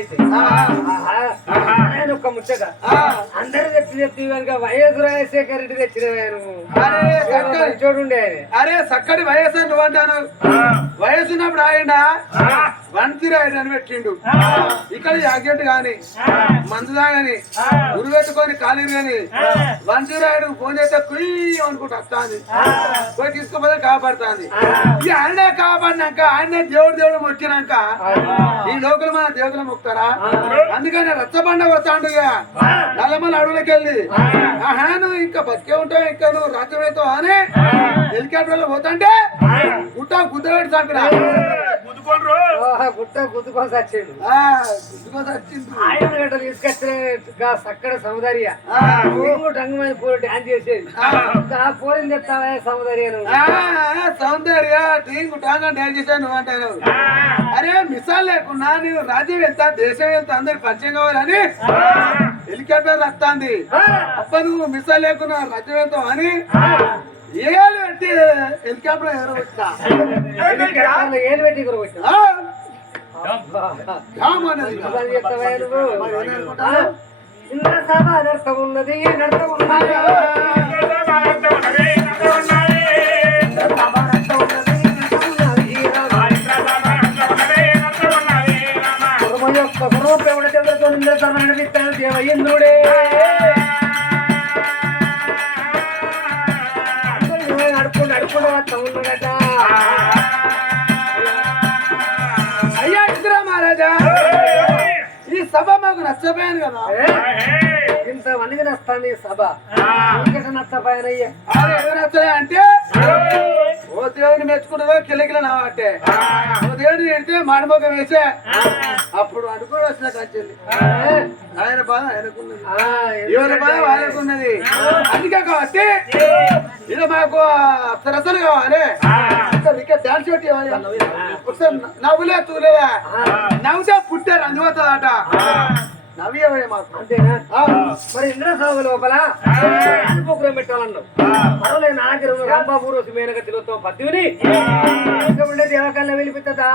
అయితే ఆయన ఒక్క ముచ్చట. అందరు తెచ్చి తెచ్చి కనుక వైఎస్ రాజశేఖర్ రెడ్డి తెచ్చిన నువ్వు. అరే చక్కటి- వయసు నువ్వు అంటాను. వయసు ఉన్నప్పుడు ఆయన వన్సిరాయుడు అని పెట్టిండు. ఇక్కడ యాక్సిడెంట్ గాని మందు గాని పెట్టుకొని ఖాళీ గాని వన్సిరాయుడు ఫోన్ చేస్తే కుయ్యి అనుకుంటా వస్తాంది. పోయి తీసుకోపోతే కాపాడుతాంది. ఈ ఆయనే కాపాడినాక ఆయనే దేవుడు దేవుడు మొక్కినాక ఈ లోకలు మన దేవుడు మొక్కుతారా? అందుకని రచ్చబండ వస్తాండు ఇక. నల్లమల అడవులకి వెళ్ళి ఆహా నువ్వు ఇంకా బతికే ఉంటావు ఇంకా నువ్వు రాజ్యం అవుతావు అని హెలికాప్టర్లో పోతాంటే గుట్ట గుద్ద పెట్టి చంపినా గుద్దుకోండ్రు. ఓహో, గుట్ట గుద్దుకొని వచ్చిండు. ఆ, గుద్దుకొని. ఆయన గంట తీసుకొచ్చిన సక్కడ సౌందర్య ఆ, నువ్వు డంగు మీద పూర డాన్స్ చేసేది. ఆ. పోరిని తెస్తావా ఆ, సౌందర్య టీంగు టాంగా డ్యాన్స్ చేశాను నువ్వు అంటాను అరే మిసాల్ లేకున్నా నీవు రాజ్యం వెళ్తా దేశం వెళ్తా అందరు పరిచయం కావాలని హెలికాప్టర్ వస్తాంది అప్ప నువ్వు మిసాల్ లేకున్నా రాజ్యం వెళ్తావు అని ఏళ్ళు పెట్టి హెలికాప్టర్ ఎవరు వచ్చా హెలికాప్టర్లో ఏలు పెట్టి ఇక్కడ కొట్టావు. పని చేస్తావా నువ్వు? ఆ? ఇంద్ర సభ నర్థం ఉన్నది నర్థం ఉన్నది సభ నర్థం ఉన్నది నర్థం ఉన్నది ఈ రామ. కుర్మ యొక్క కుర్మప్రేమణ చంద్రతో ఇంద్ర సభ నడిపిస్తాడు దేవ ఇంద్రుడే అయ్యా ఇందిరా మహారాజా. ఈ సభ మాకు నచ్చపోయాను కదా. ఇంత మందికి ఈ సభ. నష్టపోయానయ్యా. అంటే ఓ దేవుని మెచ్చుకుంటుందో కిలకిల నా అంటే ఓ దేవుని ఎడితే మాడమొగం వేసే. అప్పుడు అనుకోని వచ్చిన కంచెల్లి ఆయన బాధ ఆయనకున్నది. ఎవరి బాధ వాళ్ళకున్నది? అందుకే కాబట్టి ఇది మాకు సరసలు కావాలి. ఇక్కడ డాన్స్ పెట్టి ఇవ్వాలి. ఒకసారి నవ్వులే తూలేదా? నవ్వుతే పుట్టారు అందువతాడట నవ్వేవే మాకు అంతేనా. మరి లోపల ప్రోగ్రాం పెట్టాలన్నావు. పర్వాలేదు నా దగ్గర ఉన్న రాంబాబు రోజు మేనక తిరుగుతాం పద్దుని ఇంకా ఉండే దేవకల్ని వెళ్ళిపోతుందా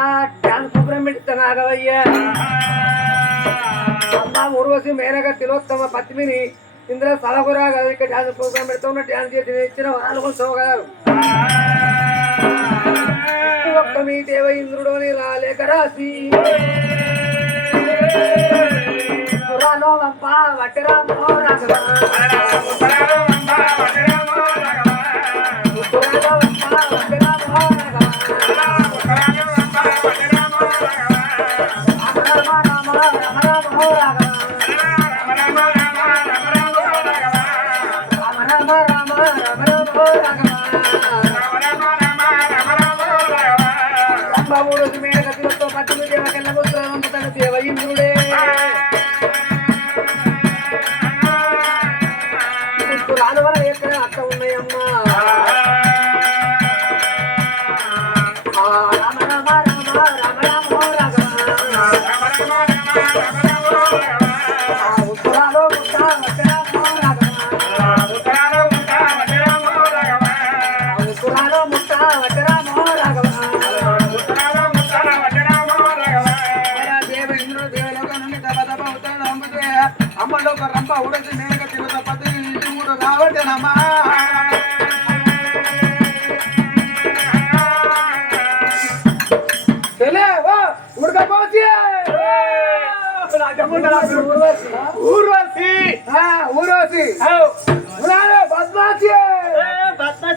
డాన్స్ ప్రోగ్రాం పెడతా నాగవయ్యా. అమ్మ ఊర్వశి మేనక తిలోత్తమ పత్మిని ఇంద్ర సలగురా కదా ఇక్కడ డాన్స్ ప్రోగ్రాం పెడతా ఉన్న డాన్స్ చేసి ఇచ్చిన వాళ్ళు ఒక్క మీ దేవ ఇంద్రుడు అని రాలేక రాసి. రానో వంప వట్టరామో రాఘవా పురాణో వంప మేడ దేవకల్ల తన దేవ ఇంద్రుడే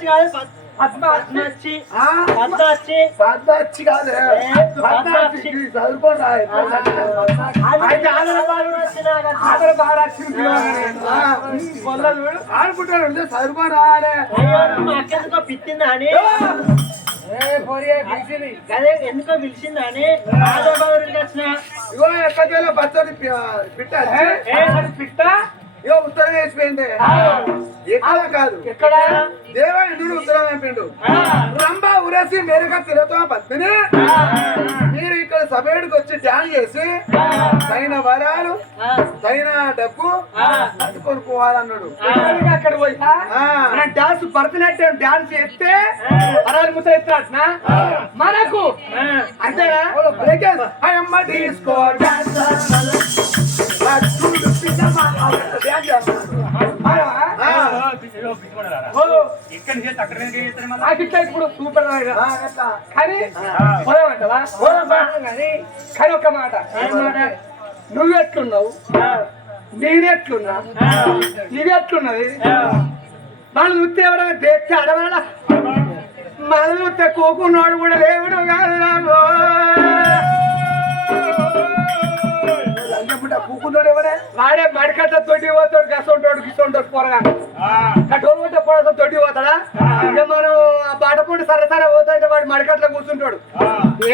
కాదు మా పిచ్చిందా అని. ఎందుకో పిలిచిందా అని. వచ్చిన. ఇగో ఎక్కడికెళ్ళో బచ్చని పిట్ట పిట్ట. ఇగో ఉత్తరం వేసిపోయింది. ఎక్కడ కాదు. ఎక్కడ? దేవాయుడు ఉత్తరం అయిపోయిండు రంభ ఉరసి మేరగా తిరుగుతాం పద్మిని. మీరు ఇక్కడ సభేడుకి వచ్చి ధ్యానం చేసి తగిన వరాలు తగిన డబ్బు అది కొనుక్కోవాలన్నాడు. అక్కడ పోయి? ఆ, డాన్స్ భరతనాట్యం డాన్స్ చేస్తే అరాలు ముస ఎత్తాడునా మనకు? అంతేనా? బ్రేక్ I am a ఇప్పుడు సూపర్ కానీ పోదామంటావా కానీ ఒక మాట నువ్వు ఎట్లున్నావు నేనెట్లున్నా ఇది మళ్ళీ వాళ్ళు చూస్తే తెచ్చి అడవాలా మనం చూస్తే కోకున్నాడు కూడా లేవడం కాదు కూకున్నాడు ఎవరే? వాడే మడికట్ట తొట్టి పోతాడు గసంటాడు గిసంటాడు పోరగా కట్టోలు కొట్టే పొడతో తొట్టి పోతాడా? ఇక మనం ఆ బాట పూట సరే సరే పోతాంటే వాడు మడికట్లో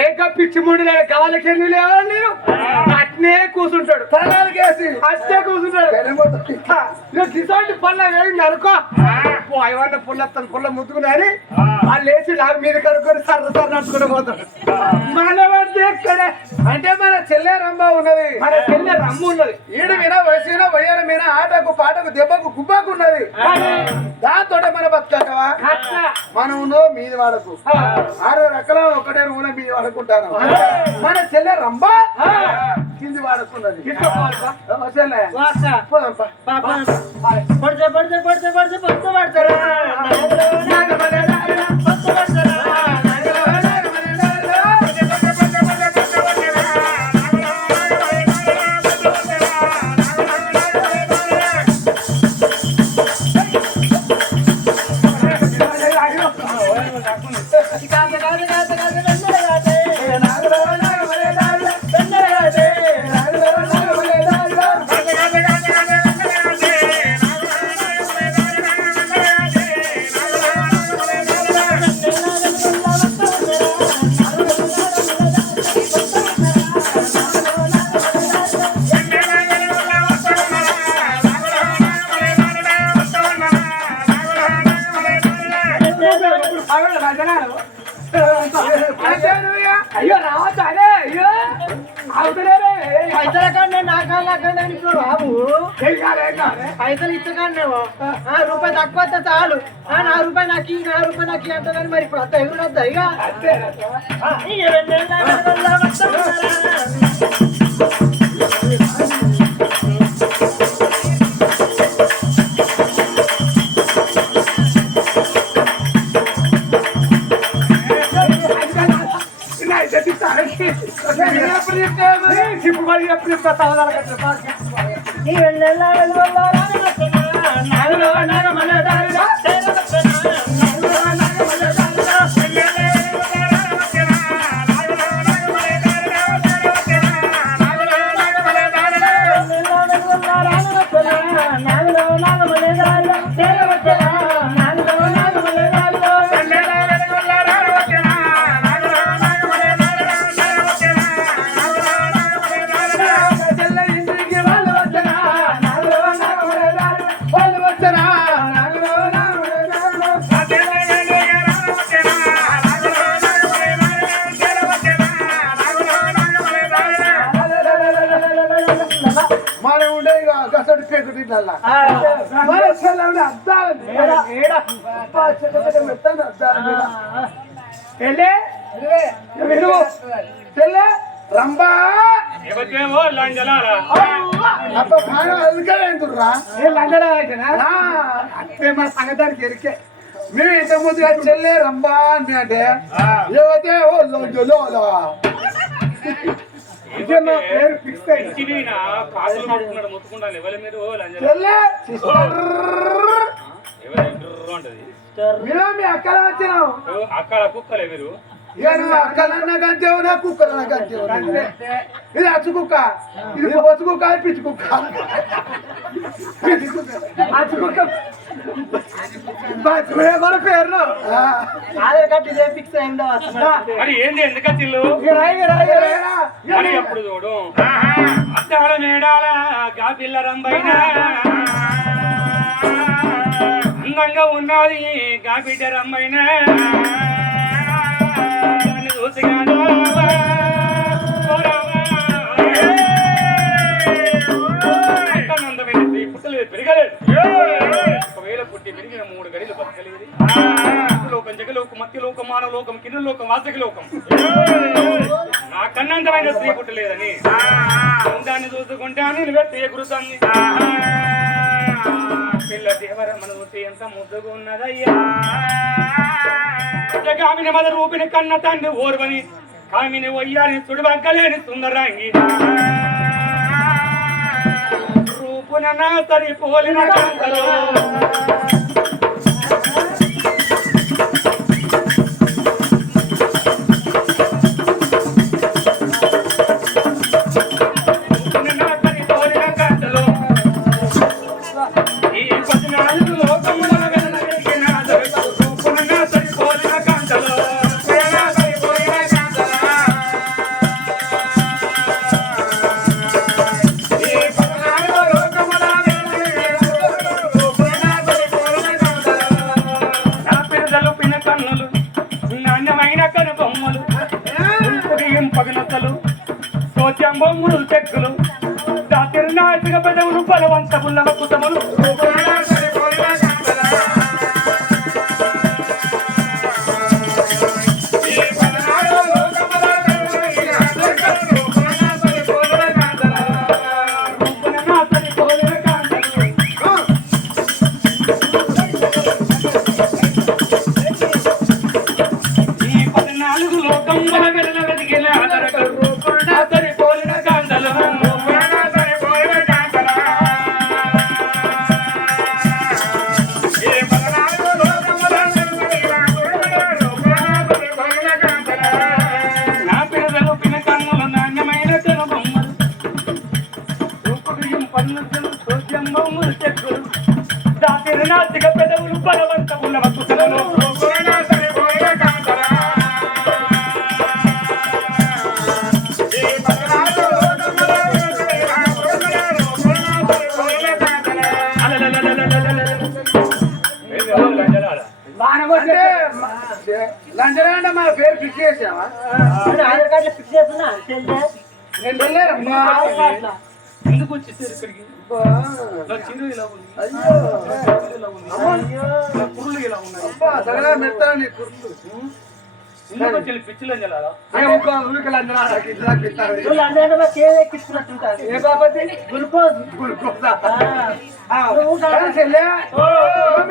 ఏక పిచ్చి ముందు లేదు కాళ్ళకి ఎందుకు లేవా నేను? అట్నే కూర్చుంటాడు తలాలకేసి అట్నే కూర్చుంటాడు. డిసౌంట్ పళ్ళ వేయింది అనుకో. ఏమన్నా పుల్లత్తాను పుల్ల ముద్దుకున్నాని వాళ్ళు లేచి నాకు మీద కనుక్కొని సర్ర సర్ర నడుచుకుని పోతాడు. మనవాడి ఎక్కడే? అంటే మన చెల్లె రంభ ఉన్నది. మన చెల్లె రమ్ము ఉన్నది. ఈడు మీద వయసిన వయ్యన మీద ఆటకు పాటకు దెబ్బకు గుబ్బకు ఉన్నది. దాంతో మన బతకవా మనం మీది వాడకు ఆరో రకాల ఒకటే రూల మీది వాడుకుంటాను. మన చెల్లె రంభ? కింది వాడుకున్నది. పడితే పడితే పడితే పడితే పడితే పడతారా పైసల కన్నా నా కాళ్ళ కన్నా ఇప్పుడు బాబు. పైసలు ఆ రూపాయి తక్కువ వస్తే చాలు. ఆ నా రూపాయి నాకు ఇయ్యి, నా రూపాయి నాకు అంటదని మరి ఇప్పుడు అంత ఇక? అంతే. ఇక వెన్నెల వెన్నెల వస్తారా? ఇప్పుడు ఎప్పుడు చెప్తా అబ్బ బాగా అదుకలేందుర్రా అంటే మన సంగతానికి ఎరికే. మేము ఇంత ముందుగా చెల్లె రంబా అని అంటే ఏవైతే ఓ లోలా ఇదే పేరు ఫిక్స్ అయింది. చెల్లె ఎవరు మేము మీ అక్కల వచ్చినాం ఓ, అక్కడ కుక్కలే మీరు నువ్వు అక్కలన్న గంటేవు నా కుక్కలన్న గంటేవు ఇది అచ్చు కుక్క ఇది బొచ్చు కుక్క పిచ్చి కుక్క. పిచ్చి కుక్క. మన ఆధార్ కార్డు ఇదే ఫిక్స్ అయిందో మరి. ఏంది ఎందుకు మరి అప్పుడు చూడు? అద్దాల మేడాల గా పిల్ల రంబైన. అందంగా ఉన్నది గా బిడ్డ రంబైన. లోకం కింద లోకం వాసకి లోకం నా కన్నంతమైన స్త్రీ పుట్టలేదని దాన్ని చూసుకుంటే నిలబెట్టి ఎగురుతుంది పిల్ల దేవరమ్మను చూసి ఎంత ముద్దుగా ఉన్నదయ్యా కామిని మద రూపిని కన్న తండ్రి ఓర్వని కామిని ఒయ్యాలి సుడివంకలేని సుందరాంగి. రూపున నా సరిపోలిన కాంతలో ఉడియం పగనతలు సోచం చెక్కులు. దాతిరి నాటిక పెదవులు బలవంత బుల్లవ కుతములు బలవంత అంటే మన పేరు ఫిక్స్ ఆధార్ కార్డు ఫిక్స్ చేస్తున్నా ఎందుకు వచ్చేసారు ఇక్కడికి నా చీర ఇలా ఉంది అయ్యో ఇలా ఉంది నా కుర్రలు ఇలా ఉన్నాయి అబ్బా సగలా మెత్తాను నీ కుర్తు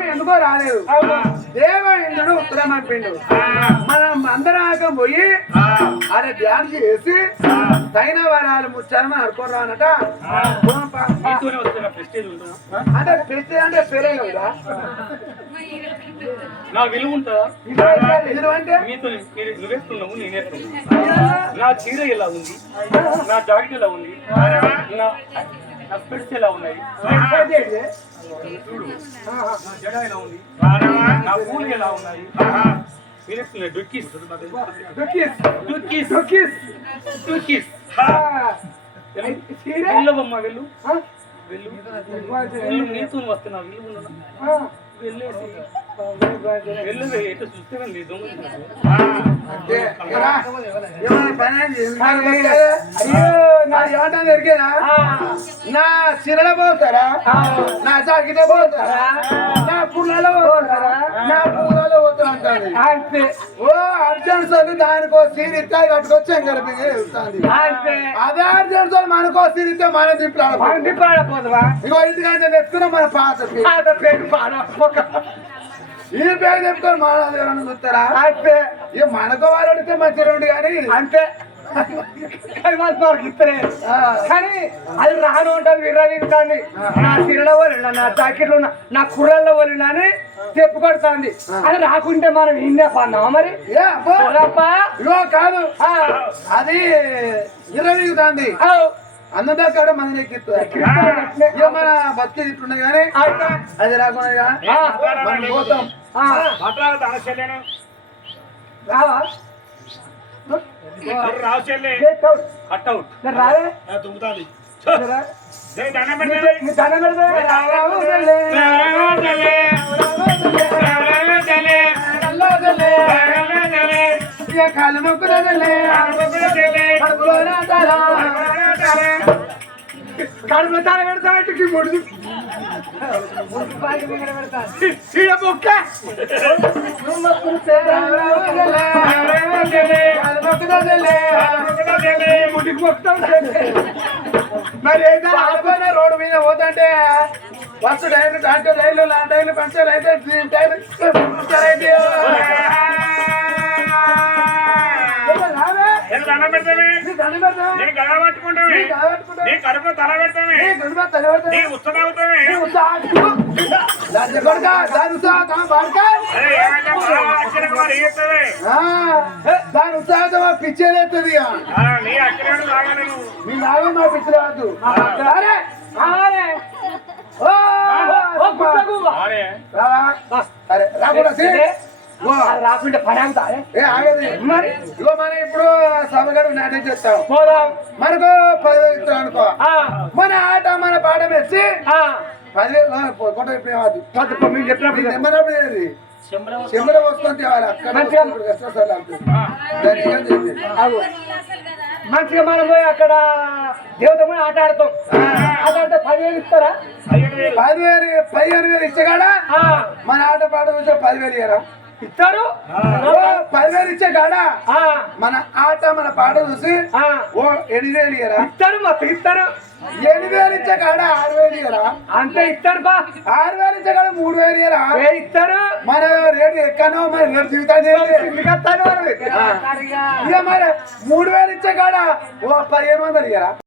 ఎందుకు రాలేదు. దేవేంద్రుడు ఉత్తరం పంపిండు మనం అందరం పోయి అరే ధ్యానం చేసి తగిన వరాలు ముచ్చారని అనుకోరా ఉంటుందా? అంటే పెట్టి అంటే పేరే కదా నా విలువ ఉంటుందా? మీతో నువ్వేస్తున్నావు నేనేస్తున్నావు నా చీర ఎలా ఉంది? నా జాకెట్ ఎలా ఉంది? నా నా స్పెట్స్ ఎలా ఉన్నాయి? చూడు. నా జడ ఎలా ఉంది? నా పూలు ఎలా ఉన్నాయి? డుక్కీస్ డుక్కీస్ డుక్కీస్ వెళ్ళవమ్మా వెళ్ళు. వెళ్ళు. వెళ్ళు. నీతో వస్తున్నా వెళ్ళు ఉండనా? వెళ్ళేసి చూస్తే నీ అయింది? అయ్యో నా సిరల పోతారా? నా జాకెట్ పోతారా? నా పుల్లలో పోతారా? నా పూలలో పోతారా అంటారు అంతే. ఓ అర్జెంట్ సోని దానికో సీన్ ఇస్తాయి కట్టుకొచ్చి అంతే. అదే అర్జెంట్ సోని మనకో సీన్ ఇస్తే మనం తిప్పాడు మనం తిప్పాడపోదువా ఇగో ఇంటికంటే తెచ్చుకున్న మన పాత. పాత పేరు పాడ ఈ పేరు చెప్పుకొని మన ఎవరన్నా చూస్తారా అంతే. ఇక మనకో వాళ్ళు అడిగితే మంచిగా ఉండు కానీ అంతే. ఇస్తలే ఆ. కానీ అది రాను ఉంటుంది విర్రవీగుతుంది నా చీరలో వలిన నా జాకెట్లో ఉన్న నా కుర్రల్లో వలిన అని చెప్పు కొడుతుంది. అది రాకుంటే మనం ఇన్నే పన్నావా మరి. ఇగో కాదు. అది ఇరవీగుతాంది ఆవ్. అందులో కాడ మన మన బతికి ఇట్లున్నాయి కానీ అది రాకుండా మనం పోతాం. రావా? కాలు మొక్కుదలే కడుపులో నాటాలా. కడుపులో తాళ పెడతామంటే ముడికి మరి అయితే ఆడపోయిన రోడ్డు మీద పోతుంటే ఫస్ట్ డైరెక్ట్ అంటే రైలు లాంటి రైలు పంచర్ అయితే డైరెక్ట్ నేను దండం పెడతామే నేను పట్టుకుంటామే నీ కడుపులో తల పెడతామే నీ. దాని కొడుకా, దాని ఉత్సాహం బాడుకా? అరే ఏమైనా బాగా అక్షరం వారు ఏం చేస్తావే? ఆ, దాని ఉత్సాహం పిచ్చేదేస్తుంది ఇక. ఆ, నీ అక్షరం లాగానే నువ్వు మీ నాగం మా రావా? అరే రాకుండా అది రాకుంటే పని మరి? ఇగో మనం ఇప్పుడు సభగడు నాట్యం చేస్తాం. పోదాం. మనకు పదివేలు ఇస్తాం అనుకో. ఆ, మన ఆట మన పాట మెచ్చి ఆ. పదివేలు కొట్ట మీరు చెప్పినప్పుడు ఏది? వస్తుంది. మంచిగా. మనం పోయి అక్కడ దేవత పోయి ఆట ఆడతాం. ఆట ఆడితే పదివేలు ఇస్తారా? పదివేలు పదిహేను వేలు ఇచ్చగాడా ఆ, మన ఆట పాట చూసే పదివేలు ఇయ్యరా? ఇస్తారు. ఓ పదివేలు ఇచ్చే కాడా ఆ, మన ఆట మన పాట చూసి ఆ. ఓ ఎనిమిది వేలు ఇయ్యరా? ఇస్తారు మొత్తం ఇస్తారు. ఎనిమిది వేలు ఇచ్చే కాడా ఆరు వేలు ఇయ్యరా? అంతే ఇస్తారు బా. ఆరు వేలు ఇచ్చే కాడ మూడు వేలు ఇయ్యరా? ఏ ఇస్తారు. మన రేటు ఎక్కనో మరి రేటు జీవితాన్ని. ఇక మరి మూడు వేలు ఇచ్చే కాడ ఓ పదిహేను వందలు ఇయ్యరా?